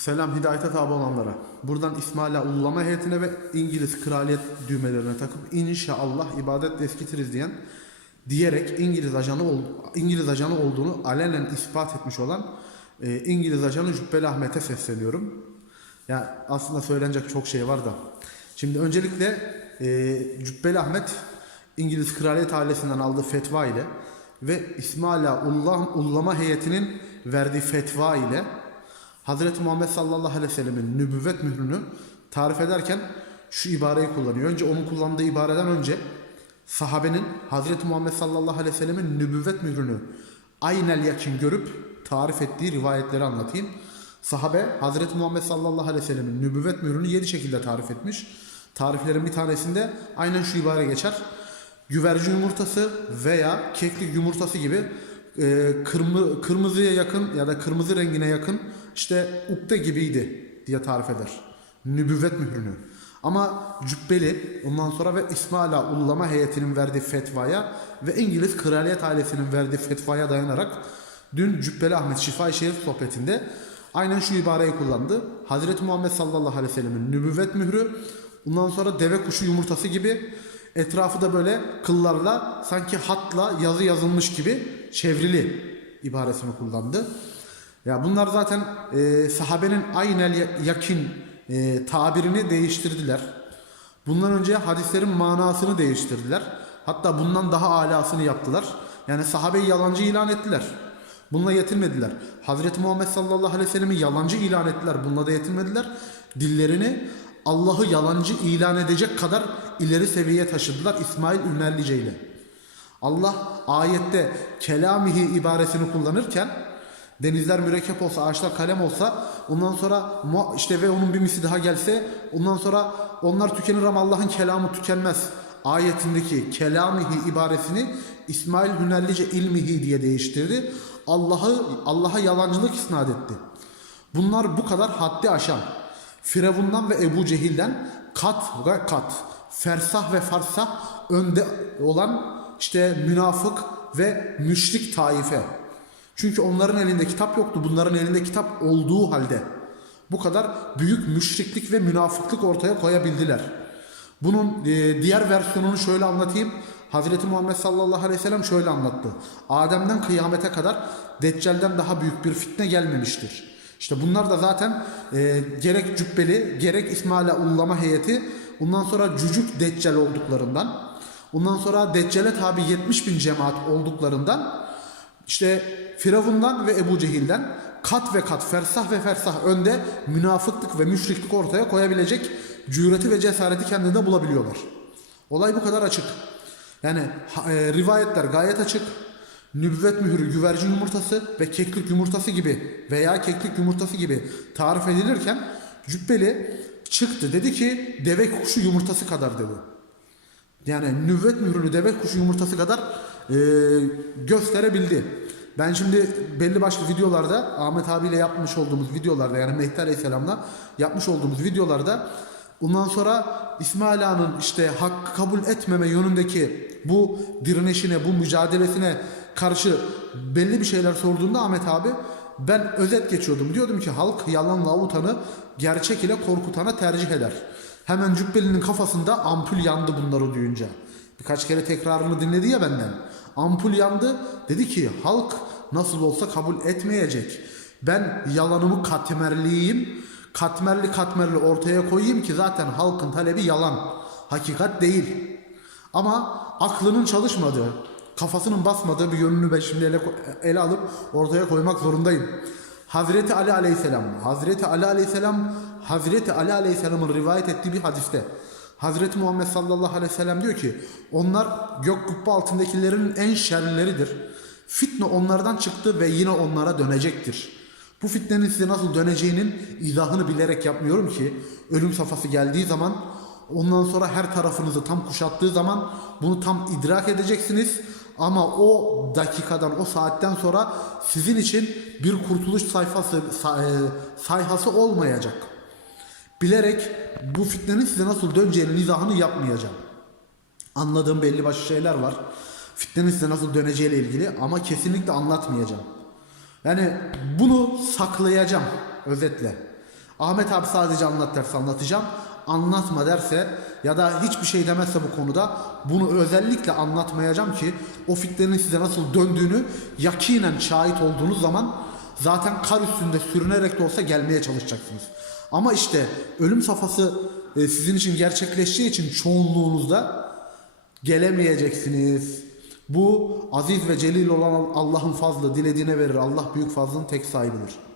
Selam hidayete tabi olanlara. Buradan İsmail'e ullama heyetine ve İngiliz kraliyet düğmelerine takıp inşallah ibadetle eskitiriz diyen diyerek İngiliz ajanı ol- İngiliz ajanı olduğunu alenen ispat etmiş olan e, İngiliz ajanı Cübbeli Ahmet'e sesleniyorum. Ya aslında söylenecek çok şey var da. Şimdi öncelikle e, Cübbeli Ahmet İngiliz kraliyet ailesinden aldığı fetva ile ve İsmaila Ullah, Ullama heyetinin verdiği fetva ile Hazreti Muhammed sallallahu aleyhi ve sellemin nübüvvet mührünü tarif ederken şu ibareyi kullanıyor. Önce onun kullandığı ibareden önce sahabenin Hazreti Muhammed sallallahu aleyhi ve sellemin nübüvvet mührünü aynel yakin görüp tarif ettiği rivayetleri anlatayım. Sahabe Hazreti Muhammed sallallahu aleyhi ve sellemin nübüvvet mührünü yedi şekilde tarif etmiş. Tariflerin bir tanesinde aynen şu ibare geçer. Güvercin yumurtası veya keklik yumurtası gibi e, kırmı, kırmızıya yakın ya da kırmızı rengine yakın işte ukde gibiydi diye tarif eder. Nübüvvet mührünü. Ama Cübbeli ondan sonra ve İsmaila Ullama heyetinin verdiği fetvaya ve İngiliz kraliyet ailesinin verdiği fetvaya dayanarak dün Cübbeli Ahmet Şifa-i Şerif sohbetinde aynen şu ibareyi kullandı. Hazreti Muhammed sallallahu aleyhi ve sellemin nübüvvet mührü ondan sonra deve kuşu yumurtası gibi etrafı da böyle kıllarla sanki hatla yazı yazılmış gibi çevrili ibaresini kullandı. Ya bunlar zaten e, sahabenin aynel ya- yakin e, tabirini değiştirdiler. Bundan önce hadislerin manasını değiştirdiler. Hatta bundan daha alasını yaptılar. Yani sahabeyi yalancı ilan ettiler. Bununla yetinmediler. Hazreti Muhammed sallallahu aleyhi ve sellem'i yalancı ilan ettiler. Bununla da yetinmediler. Dillerini Allah'ı yalancı ilan edecek kadar ileri seviyeye taşıdılar İsmail Ünellice ile. Allah ayette kelamihi ibaresini kullanırken denizler mürekkep olsa, ağaçlar kalem olsa, ondan sonra işte ve onun bir misli daha gelse, ondan sonra onlar tükenir ama Allah'ın kelamı tükenmez. Ayetindeki kelamihi ibaresini İsmail Hünellice ilmihi diye değiştirdi. Allah'ı Allah'a yalancılık isnat etti. Bunlar bu kadar haddi aşan. Firavundan ve Ebu Cehil'den kat ve kat, fersah ve farsah önde olan işte münafık ve müşrik taife. Çünkü onların elinde kitap yoktu. Bunların elinde kitap olduğu halde bu kadar büyük müşriklik ve münafıklık ortaya koyabildiler. Bunun e, diğer versiyonunu şöyle anlatayım. Hazreti Muhammed sallallahu aleyhi ve sellem şöyle anlattı. Adem'den kıyamete kadar Deccal'den daha büyük bir fitne gelmemiştir. İşte bunlar da zaten e, gerek Cübbeli gerek İsmail'e ullama heyeti ondan sonra Cücük Deccal olduklarından ondan sonra Deccal'e tabi 70 bin cemaat olduklarından işte Firavundan ve Ebu Cehil'den kat ve kat fersah ve fersah önde münafıklık ve müşriklik ortaya koyabilecek cüreti ve cesareti kendinde bulabiliyorlar. Olay bu kadar açık. Yani e, rivayetler gayet açık. Nübüvvet mührü güvercin yumurtası ve keklik yumurtası gibi veya keklik yumurtası gibi tarif edilirken Cübbeli çıktı dedi ki deve kuşu yumurtası kadar dedi. Yani nüvvet mührünü deve kuşu yumurtası kadar e, gösterebildi. Ben şimdi belli başlı videolarda Ahmet abiyle yapmış olduğumuz videolarda yani Mehdi Aleyhisselam'la yapmış olduğumuz videolarda ondan sonra İsmail Ağa'nın işte hakkı kabul etmeme yönündeki bu direnişine, bu mücadelesine karşı belli bir şeyler sorduğunda Ahmet abi ben özet geçiyordum. Diyordum ki halk yalanla avutanı gerçek ile korkutana tercih eder. Hemen Cübbeli'nin kafasında ampul yandı bunları duyunca. Birkaç kere tekrarını dinledi ya benden. Ampul yandı. Dedi ki halk nasıl olsa kabul etmeyecek. Ben yalanımı katmerliyim. Katmerli katmerli ortaya koyayım ki zaten halkın talebi yalan. Hakikat değil. Ama aklının çalışmadığı, kafasının basmadığı bir yönünü ben şimdi ele, ele alıp ortaya koymak zorundayım. Hazreti Ali Aleyhisselam, Hazreti Ali Aleyhisselam, Hazreti Ali Aleyhisselam'ın rivayet ettiği bir hadiste Hazreti Muhammed sallallahu aleyhi ve sellem diyor ki onlar gök kubbe altındakilerin en şerlileridir. Fitne onlardan çıktı ve yine onlara dönecektir. Bu fitnenin size nasıl döneceğinin izahını bilerek yapmıyorum ki ölüm safhası geldiği zaman ondan sonra her tarafınızı tam kuşattığı zaman bunu tam idrak edeceksiniz. Ama o dakikadan, o saatten sonra sizin için bir kurtuluş sayfası, say- e, sayhası olmayacak. Bilerek bu fitnenin size nasıl döneceğinin izahını yapmayacağım. Anladığım belli başlı şeyler var. Fitnenin size nasıl döneceğiyle ilgili ama kesinlikle anlatmayacağım. Yani bunu saklayacağım özetle. Ahmet abi sadece anlat derse anlatacağım. Anlatma derse ya da hiçbir şey demezse bu konuda bunu özellikle anlatmayacağım ki o fitnenin size nasıl döndüğünü yakinen şahit olduğunuz zaman zaten kar üstünde sürünerek de olsa gelmeye çalışacaksınız. Ama işte ölüm safhası e, sizin için gerçekleşeceği için çoğunluğunuzda gelemeyeceksiniz. Bu aziz ve celil olan Allah'ın fazlı dilediğine verir. Allah büyük fazlın tek sahibidir.